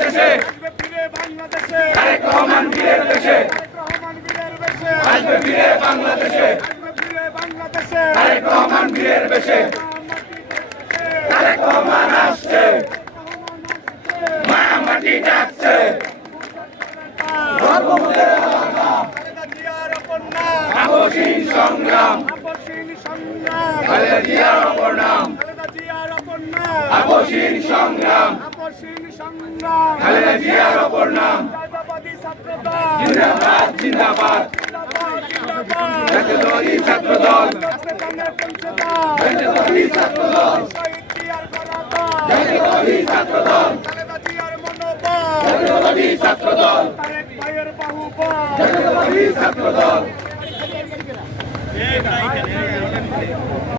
বাংলাদেশে আসবে ফিরে বাংলাদেশে তারেক রহমান বীরের বেশে তারেক রহমান বীরের বেশে আসবে ফিরে বাংলাদেশে আসবে ফিরে বাংলাদেশে তারেক রহমান বীরের বেশে তারেক রহমান আসছে মায়ামাটি ডাকছে ধর্মমতের খালেদা জিয়ার অপর নাম আপসহীন সংগ্রাম আপসহীন সংগ্রাম খালেদা জিয়ার অপর নাম খালেদা জিয়ার অপর নাম আপসহীন সংগ্রাম আপসহীন সংগ্রাম খালেদা জিয়ার অপর নাম জাতীয়তাবাদী ছাত্রদল জিন্দাবাদ জিন্দাবাদ জিন্দাবাদ জিন্দাবাদ জাতীয়তাবাদী ছাত্রদল রাজপথের পঞ্চদল জাতীয়তাবাদী ছাত্রদল শহীদ জিয়ার গণদল জাতীয়তাবাদী ছাত্রদল খালেদা জিয়ার মনোবল জাতীয়তাবাদী ছাত্রদল তারেক ভাইয়ের বাহুবল জাতীয়তাবাদী ছাত্রদল